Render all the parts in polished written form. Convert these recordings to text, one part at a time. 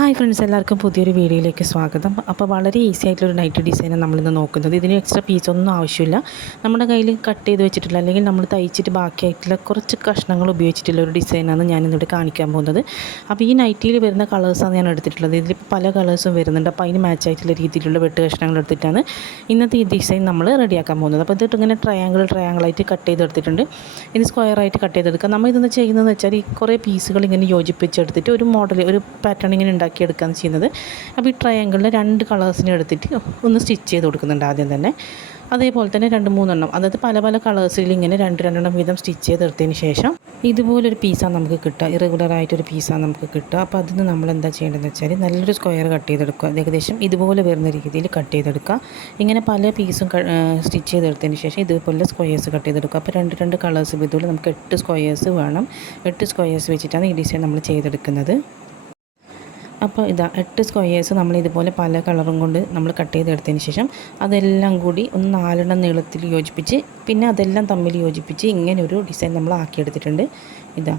Hi friends, എല്ലാവർക്കും പുതിയൊരു വീഡിയോയിലേക്ക് സ്വാഗതം. അപ്പോൾ വളരെ ഈസി ആയിട്ടുള്ളൊരു നൈറ്റ് ഡിസൈനാണ് നമ്മളിന്ന് നോക്കുന്നത്. ഇതിന് എക്സ്ട്രാ പീസൊന്നും ആവശ്യമില്ല. നമ്മുടെ കയ്യിൽ കട്ട് ചെയ്ത് വെച്ചിട്ടുള്ള അല്ലെങ്കിൽ നമ്മൾ തയ്ച്ചിട്ട് ബാക്കിയായിട്ടുള്ള കുറച്ച് കഷ്ണങ്ങൾ ഉപയോഗിച്ചിട്ടുള്ള ഒരു ഡിസൈനാണ് ഞാനിന്നിവിടെ കാണിക്കാൻ പോകുന്നത്. അപ്പോൾ ഈ നൈറ്റിയിൽ വരുന്ന കളേഴ്സാണ് ഞാൻ എടുത്തിട്ടുള്ളത്. ഇതിലിപ്പോൾ പല കളേഴ്സും വരുന്നുണ്ട്. അപ്പോൾ അതിന് മാച്ച് ആയിട്ടുള്ള രീതിയിലുള്ള വെട്ട് കഷ്ണങ്ങൾ എടുത്തിട്ടാണ് ഇന്നത്തെ ഈ ഡിസൈൻ നമ്മൾ റെഡിയാക്കാൻ പോകുന്നത്. അപ്പോൾ ഇതിട്ട് ഇങ്ങനെ ട്രയാങ്കിളായിട്ട് കട്ട് ചെയ്തെടുത്തിട്ടുണ്ട്. ഇത് സ്ക്വയറായിട്ട് കട്ട് ചെയ്തെടുക്കുക. നമ്മൾ ഇതൊന്ന് ചെയ്യുന്നതെന്ന് വെച്ചാൽ ഈ കുറേ പീസുകൾ ഇങ്ങനെ യോജിപ്പിച്ചെടുത്തിട്ട് ഒരു മോഡൽ, ഒരു പാറ്റേൺ ഇങ്ങനെ ഉണ്ടാക്കിയെടുക്കുകയാണ് ചെയ്യുന്നത്. അപ്പോൾ ഈ ട്രയാങ്കിളിൽ 2 കളേഴ്സിനെ എടുത്തിട്ട് ഒന്ന് സ്റ്റിച്ച് ചെയ്ത് കൊടുക്കുന്നുണ്ട് ആദ്യം തന്നെ. അതേപോലെ തന്നെ 2-3 എണ്ണം, അതായത് പല പല കളേഴ്സിൽ ഇങ്ങനെ 2 വീതം സ്റ്റിച്ച് ചെയ്തെടുത്തതിന് ശേഷം ഇതുപോലൊരു പീസാണ് നമുക്ക് കിട്ടുക. ഇറഗുലറായിട്ടൊരു പീസാണ് നമുക്ക് കിട്ടുക. അപ്പോൾ അതിന് നമ്മൾ എന്താ ചെയ്യേണ്ടതെന്ന് വെച്ചാൽ നല്ലൊരു സ്ക്വയർ കട്ട് ചെയ്തെടുക്കുക. ഏകദേശം ഇതുപോലെ വരുന്ന രീതിയിൽ കട്ട് ചെയ്തെടുക്കുക. ഇങ്ങനെ പല പീസും സ്റ്റിച്ച് ചെയ്തെടുത്തതിന് ശേഷം ഇതുപോലെ സ്ക്വയേഴ്സ് കട്ട് ചെയ്തെടുക്കുക. അപ്പോൾ 2 കളേഴ്സ് ഇതുപോലെ നമുക്ക് 8 സ്ക്വയേഴ്സ് വേണം. 8 സ്ക്വയേഴ്സ് വെച്ചിട്ടാണ് ഈ ഡിസൈൻ നമ്മൾ ചെയ്തെടുക്കുന്നത്. അപ്പോൾ ഇതാ 8 സ്ക്വയേഴ്സ് നമ്മൾ ഇതുപോലെ പല കളറും കൊണ്ട് നമ്മൾ കട്ട് ചെയ്തെടുത്തതിന് ശേഷം അതെല്ലാം കൂടി ഒന്ന് 4 നീളത്തിൽ യോജിപ്പിച്ച് പിന്നെ അതെല്ലാം തമ്മിൽ യോജിപ്പിച്ച് ഇങ്ങനെ ഒരു ഡിസൈൻ നമ്മൾ ആക്കിയെടുത്തിട്ടുണ്ട്. ഇത്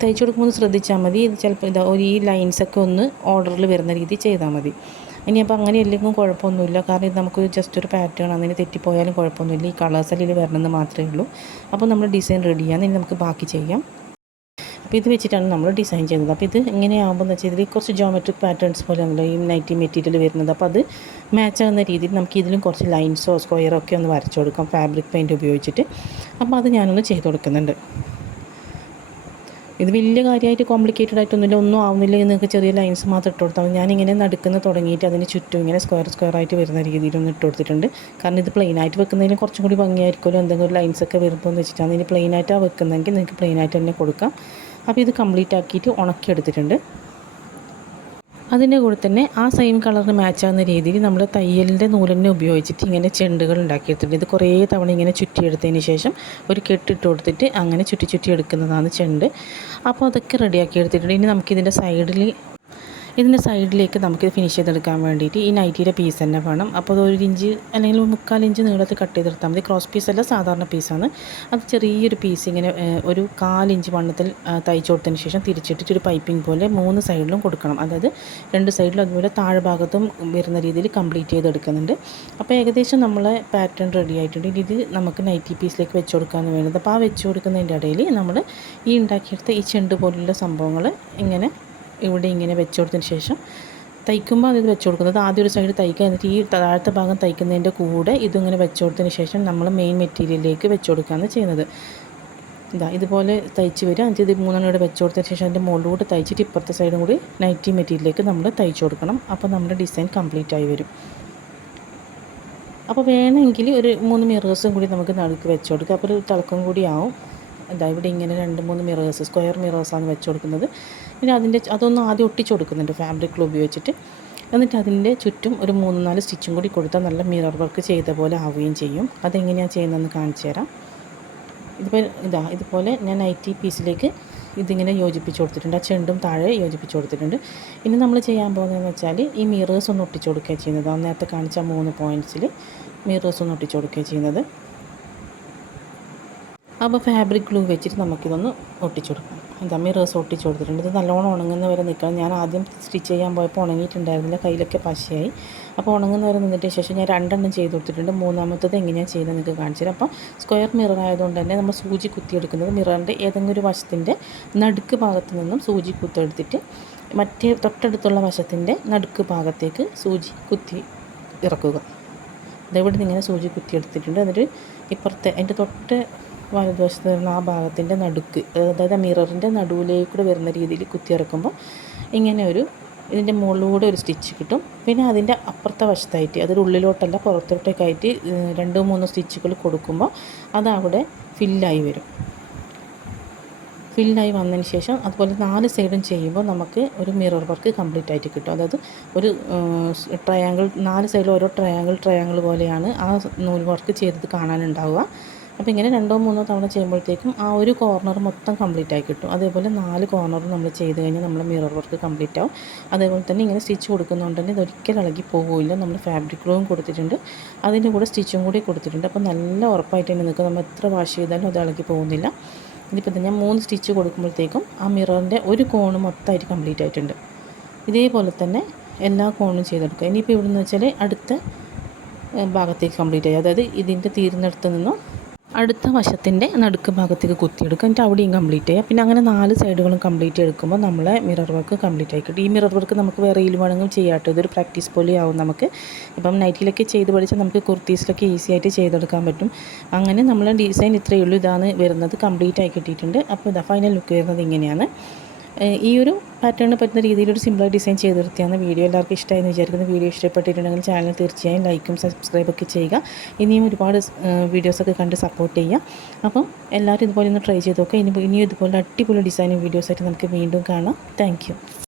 തയ്ച്ചു കൊടുക്കുമ്പോൾ ശ്രദ്ധിച്ചാൽ മതി. ഇത് ചിലപ്പോൾ ഈ ലൈൻസൊക്കെ ഒന്ന് ഓർഡറിൽ വരുന്ന രീതി ചെയ്താൽ മതി. ഇനിയപ്പോൾ അങ്ങനെ ഇല്ലെങ്കിലും കുഴപ്പമൊന്നുമില്ല. കാരണം ഇത് നമുക്ക് ജസ്റ്റ് ഒരു പാറ്റേൺ, അതിന് തെറ്റിപ്പോയാലും കുഴപ്പമൊന്നുമില്ല. ഈ കളേഴ്സിൽ വരണമെന്ന് മാത്രമേ ഉള്ളൂ. അപ്പോൾ നമ്മൾ ഡിസൈൻ റെഡിയാണ്. ഇനി നമുക്ക് ബാക്കി ചെയ്യാം. അപ്പോൾ ഇത് വെച്ചിട്ടാണ് നമ്മൾ ഡിസൈൻ ചെയ്യുന്നത്. അപ്പോൾ ഇത് എങ്ങനെയാകുമ്പോൾ എന്ന് വെച്ചാൽ ഇതിൽ കുറച്ച് ജോമെട്രിക് പാറ്റേൺസ് പോലെയാണല്ലോ ഈ നൈറ്റി മെറ്റീരിയൽ വരുന്നത്. അപ്പോൾ അത് മാച്ച് ആകുന്ന രീതിയിൽ നമുക്ക് ഇതിലും കുറച്ച് ലൈൻസോ സ്ക്വയറോ ഒക്കെ ഒന്ന് വരച്ചു കൊടുക്കാം ഫാബ്രിക് പെയിൻറ്റ് ഉപയോഗിച്ചിട്ട്. അപ്പോൾ അത് ഞാനൊന്ന് ചെയ്ത് കൊടുക്കുന്നുണ്ട്. ഇത് വലിയ കാര്യമായിട്ട് കോംപ്ലിക്കേറ്റഡ് ആയിട്ടൊന്നുമില്ല, ഒന്നും ആവുന്നില്ലെങ്കിൽ നിങ്ങൾക്ക് ചെറിയ ലൈൻസ് മാത്രം ഇട്ട് കൊടുത്താൽ മതി. ഞാനിങ്ങനെ നടുക്കുന്ന തുടങ്ങിയിട്ട് അതിന് ചുറ്റും ഇങ്ങനെ സ്ക്വയറായിട്ട് വരുന്ന രീതിയിലൊന്ന് ഇട്ട് കൊടുത്തിട്ടുണ്ട്. കാരണം ഇത് പ്ലെയിനായിട്ട് വെക്കുന്നതിന് കുറച്ചും കൂടി ഭംഗിയായിരിക്കുമല്ലോ, എന്തെങ്കിലും ലൈൻസൊക്കെ വരുമ്പോൾ എന്ന് വെച്ചിട്ടാണ്. ഇനി പ്ലെയിനായിട്ടാണ് വെക്കുന്നതെങ്കിൽ നിങ്ങൾക്ക് പ്ലെയിനായിട്ട് തന്നെ കൊടുക്കാം. അപ്പോൾ ഇത് കംപ്ലീറ്റ് ആക്കിയിട്ട് ഉണക്കിയെടുത്തിട്ടുണ്ട്. അതിൻ്റെ കൂടെ തന്നെ ആ സെയിം കളറിന് മാച്ചാകുന്ന രീതിയിൽ നമ്മൾ തയ്യലിൻ്റെ നൂലിനെ ഉപയോഗിച്ചിട്ട് ഇങ്ങനെ ചെണ്ടുകൾ ഉണ്ടാക്കിയെടുത്തിട്ടുണ്ട്. ഇത് കുറേ തവണ ഇങ്ങനെ ചുറ്റിയെടുത്തതിന് ശേഷം ഒരു കെട്ടിട്ട് കൊടുത്തിട്ട് അങ്ങനെ ചുറ്റി എടുക്കുന്നതാണ് ചെണ്ട്. അപ്പോൾ അതൊക്കെ റെഡിയാക്കി എടുത്തിട്ടുണ്ട്. ഇനി നമുക്കിതിൻ്റെ സൈഡിലേക്ക് നമുക്ക് ഫിനിഷ് ചെയ്തെടുക്കാൻ വേണ്ടിയിട്ട് ഈ നൈറ്റിയുടെ പീസ് തന്നെ വേണം. അപ്പോൾ അത് 1 ഇഞ്ച് അല്ലെങ്കിൽ 3/4 ഇഞ്ച് നീളത്തിൽ കട്ട് ചെയ്തെടുത്താൽ മതി. ക്രോസ് പീസല്ല, സാധാരണ പീസാണ്. അത് ചെറിയൊരു പീസ് ഇങ്ങനെ ഒരു 1/4 ഇഞ്ച് വണ്ണത്തിൽ തയ്ച്ചു കൊടുത്തതിന് ശേഷം തിരിച്ചിട്ടിട്ട് ഒരു പൈപ്പിംഗ് പോലെ 3 സൈഡിലും കൊടുക്കണം. അതായത് 2 സൈഡിലും അതുപോലെ താഴെ ഭാഗത്തും വരുന്ന രീതിയിൽ കംപ്ലീറ്റ് ചെയ്തെടുക്കുന്നുണ്ട്. അപ്പോൾ ഏകദേശം നമ്മളെ പാറ്റേൺ റെഡി ആയിട്ടുണ്ട്. ഇത് നമുക്ക് നൈറ്റി പീസിലേക്ക് വെച്ച് കൊടുക്കാമെന്ന് വേണ്ടത്. അപ്പോൾ ആ വെച്ച് കൊടുക്കുന്നതിൻ്റെ ഇടയിൽ നമ്മൾ ഈ ഉണ്ടാക്കിയെടുത്ത ഈ ചെണ്ട് പോലുള്ള സംഭവങ്ങൾ ഇങ്ങനെ ഇവിടെ ഇങ്ങനെ വെച്ച് കൊടുത്തതിന് ശേഷം തയ്ക്കുമ്പോൾ അത് വെച്ച് കൊടുക്കുന്നത് ആദ്യം ഒരു സൈഡ് തയ്ക്കുക, എന്നിട്ട് ഈ താഴത്തെ ഭാഗം തയ്ക്കുന്നതിൻ്റെ കൂടെ ഇതിങ്ങനെ വെച്ച് കൊടുത്തതിന് ശേഷം നമ്മൾ മെയിൻ മെറ്റീരിയലിലേക്ക് വെച്ച് കൊടുക്കുകയാണ് ചെയ്യുന്നത്. ഇതുപോലെ തയ്ച്ച് വരിക. എന്നിട്ട് ഇത് 3 ഇവിടെ വെച്ച് കൊടുത്തതിന് ശേഷം അതിൻ്റെ മുകളിലൂടെ തയ്ച്ചിട്ട് ഇപ്പുറത്തെ സൈഡും കൂടി നൈറ്റി മെറ്റീരിയലിലേക്ക് നമ്മൾ തയ്ച്ചു കൊടുക്കണം. അപ്പോൾ നമ്മുടെ ഡിസൈൻ കംപ്ലീറ്റ് ആയി വരും. അപ്പോൾ വേണമെങ്കിൽ ഒരു 3 മിറേഴ്സും കൂടി നമുക്ക് നടുക്ക് വെച്ച് കൊടുക്കുക. അപ്പോൾ ഒരു തിളക്കം കൂടി ആവും. ഇവിടെ ഇങ്ങനെ 2-3 മിറേഴ്സ്, സ്ക്വയർ മിറേഴ്സാണ് വെച്ച് കൊടുക്കുന്നത്. പിന്നെ അതൊന്ന് ആദ്യം ഒട്ടിച്ച് കൊടുക്കുന്നുണ്ട് ഫാബ്രിക് ഗ്ലൂ ഉപയോഗിച്ചിട്ട്. എന്നിട്ട് അതിൻ്റെ ചുറ്റും ഒരു 3-4 സ്റ്റിച്ചും കൂടി കൊടുത്താൽ നല്ല മിറർ വർക്ക് ചെയ്ത പോലെ ആവുകയും ചെയ്യും. അതെങ്ങനെയാണ് ചെയ്യുന്നതെന്ന് കാണിച്ചു തരാം. ഇതുപോലെ ഞാൻ നൈറ്റി പീസിലേക്ക് ഇതിങ്ങനെ യോജിപ്പിച്ച് കൊടുത്തിട്ടുണ്ട്. ആ ചെണ്ടും താഴെ യോജിപ്പിച്ച് കൊടുത്തിട്ടുണ്ട്. ഇനി നമ്മൾ ചെയ്യാൻ പോകുന്നതെന്ന് വെച്ചാൽ ഈ മിറേഴ്സ് ഒന്ന് ഒട്ടിച്ച് കൊടുക്കുകയാണ് ചെയ്യുന്നത്. നേരത്തെ കാണിച്ച 3 പോയിൻറ്റ്സിൽ മിറേഴ്സ് ഒന്ന് ഒട്ടിച്ച് കൊടുക്കുകയാണ് ചെയ്യുന്നത്. അപ്പോൾ ഫാബ്രിക് ഗ്ലൂ വെച്ചിട്ട് നമുക്കിതൊന്ന് ഒട്ടിച്ചു കൊടുക്കാം. മിറേഴ്സ് ഒട്ടിച്ചു കൊടുത്തിട്ടുണ്ട്. ഇത് നല്ലോണം ഉണങ്ങുന്ന വരെ നിൽക്കണം. ഞാൻ ആദ്യം സ്റ്റിച്ച് ചെയ്യാൻ പോയപ്പോൾ ഉണങ്ങിയിട്ടുണ്ടായിരുന്നില്ല, കയ്യിലൊക്കെ പശയായി. അപ്പോൾ ഉണങ്ങുന്ന വരെ നിന്നിട്ട് ശേഷം ഞാൻ 2 എണ്ണം ചെയ്ത് കൊടുത്തിട്ടുണ്ട്. 3-മത്തത് എങ്ങനെയാണ് ചെയ്യുന്നത് നിങ്ങൾക്ക് കാണിച്ചു തരാം. അപ്പോൾ സ്ക്വയർ മിറർ ആയതുകൊണ്ട് തന്നെ നമ്മൾ സൂചി കുത്തിയെടുക്കുന്നത് മിററിൻ്റെ ഏതെങ്കിലും ഒരു വശത്തിൻ്റെ നടുക്ക് ഭാഗത്ത് നിന്നും സൂചി കുത്തിയെടുത്തിട്ട് മറ്റേ തൊട്ടടുത്തുള്ള വശത്തിൻ്റെ നടുക്ക് ഭാഗത്തേക്ക് സൂചി കുത്തി ഇറക്കുക. ഇതെവിടെ നിന്ന് ഇങ്ങനെ സൂചി കുത്തിയെടുത്തിട്ടുണ്ട്. എന്നിട്ട് ഇപ്പുറത്തെ അതിൻ്റെ തൊട്ട് വലതുവശത്ത് വരുന്ന ആ ഭാഗത്തിൻ്റെ നടുക്ക്, അതായത് മിററിൻ്റെ നടുവിലേക്കൂടെ വരുന്ന രീതിയിൽ കുത്തിയിറക്കുമ്പോൾ ഇങ്ങനെ ഇതിൻ്റെ മുകളിലൂടെ ഒരു സ്റ്റിച്ച് കിട്ടും. പിന്നെ അതിൻ്റെ അപ്പുറത്തെ വശത്തായിട്ട്, അതൊരു ഉള്ളിലോട്ടല്ല പുറത്തോട്ടേക്കായിട്ട് 2-3 സ്റ്റിച്ചുകൾ കൊടുക്കുമ്പോൾ അതവിടെ ഫില്ലായി വരും. ഫില്ലായി വന്നതിന് ശേഷം അതുപോലെ 4 സൈഡും ചെയ്യുമ്പോൾ നമുക്ക് ഒരു മിറർ വർക്ക് കംപ്ലീറ്റ് ആയിട്ട് കിട്ടും. അതായത് ഒരു ട്രയാങ്കിൾ, 4 സൈഡിലും ഓരോ ട്രയാങ്കിൾ പോലെയാണ് ആ നൂൽ വർക്ക് ചെയ്തത് കാണാനുണ്ടാവുക. അപ്പോൾ ഇങ്ങനെ 2-3 തവണ ചെയ്യുമ്പോഴത്തേക്കും ആ ഒരു കോർണർ മൊത്തം കംപ്ലീറ്റ് ആയി കിട്ടും. അതേപോലെ 4 കോർണറും നമ്മൾ ചെയ്ത് കഴിഞ്ഞാൽ നമ്മൾ മിറർ വർക്ക് കംപ്ലീറ്റ് ആവും. അതേപോലെ തന്നെ ഇങ്ങനെ സ്റ്റിച്ച് കൊടുക്കുന്നതുകൊണ്ട് തന്നെ ഇതൊരിക്കലും ഇളകി പോകില്ല. നമ്മൾ ഫാബ്രിക് ഗ്ലൂവും കൊടുത്തിട്ടുണ്ട്, അതിൻ്റെ കൂടെ സ്റ്റിച്ചും കൂടി കൊടുത്തിട്ടുണ്ട്. അപ്പോൾ നല്ല ഉറപ്പായിട്ട് തന്നെ നിൽക്കും. നമ്മൾ എത്ര വാഷ് ചെയ്താലും അത് ഇളകി പോകുന്നില്ല. ഇതിപ്പോൾ ഞാൻ 3 സ്റ്റിച്ച് കൊടുക്കുമ്പോഴത്തേക്കും ആ മിററിൻ്റെ ഒരു കോണ് മൊത്തമായിട്ട് കംപ്ലീറ്റ് ആയിട്ടുണ്ട്. ഇതേപോലെ തന്നെ എല്ലാ കോണും ചെയ്തെടുക്കുക. ഇനിയിപ്പോൾ ഇവിടെ നിന്ന് വെച്ചാൽ അടുത്ത ഭാഗത്തേക്ക് കംപ്ലീറ്റ് ചെയ്യുക. അതായത് ഇതിൻ്റെ തീരുന്നിടത്ത് നിന്നും അടുത്ത വശത്തിൻ്റെ നടുക്ക് ഭാഗത്തേക്ക് കുത്തിയെടുക്കുക. എന്നിട്ട് അവിടെയും കംപ്ലീറ്റ് ചെയ്യുക. പിന്നെ അങ്ങനെ 4 സൈഡുകളും കംപ്ലീറ്റ് എടുക്കുമ്പോൾ നമ്മളെ മിറർ വർക്ക് കംപ്ലീറ്റ് ആയി കിട്ടും. ഈ മിറർ വർക്ക് നമുക്ക് വേറെ വേണമെങ്കിൽ ചെയ്യാട്ടോ. ഇതൊരു പ്രാക്ടീസ് പോലെ ആവും നമുക്ക്. ഇപ്പം നൈറ്റിലൊക്കെ ചെയ്ത് പഠിച്ചാൽ നമുക്ക് കുർത്തീസിലൊക്കെ ഈസി ആയിട്ട് ചെയ്തെടുക്കാൻ പറ്റും. അങ്ങനെ നമ്മളെ ഡിസൈൻ ഇത്രയേ ഉള്ളൂ. ഇതാണ് വരുന്നത്, കംപ്ലീറ്റ് ആയി കിട്ടിയിട്ടുണ്ട്. അപ്പോൾ ഇതാ ഫൈനൽ ലുക്ക് വരുന്നത് ഇങ്ങനെയാണ്. ഈ ഒരു പാറ്റേണിന് പറ്റുന്ന രീതിയിലൊരു സിമ്പിളായി ഡിസൈൻ ചെയ്തെടുത്തിയാണ്. വീഡിയോ എല്ലാവർക്കും ഇഷ്ടമായെന്ന് വിചാരിക്കുന്നു. വീഡിയോ ഇഷ്ടപ്പെട്ടിട്ടുണ്ടെങ്കിൽ ചാനൽ തീർച്ചയായും ലൈക്കും സബ്സ്ക്രൈബൊക്കെ ചെയ്യുക. ഇനിയും ഒരുപാട് വീഡിയോസൊക്കെ കണ്ട് സപ്പോർട്ട് ചെയ്യുക. അപ്പം എല്ലാവരും ഇതുപോലെ ഒന്ന് ട്രൈ ചെയ്ത് നോക്കുക. ഇനിയും ഇതുപോലെ അടിപൊളി ഡിസൈനും വീഡിയോസായിട്ട് നമുക്ക് വീണ്ടും കാണാം. താങ്ക്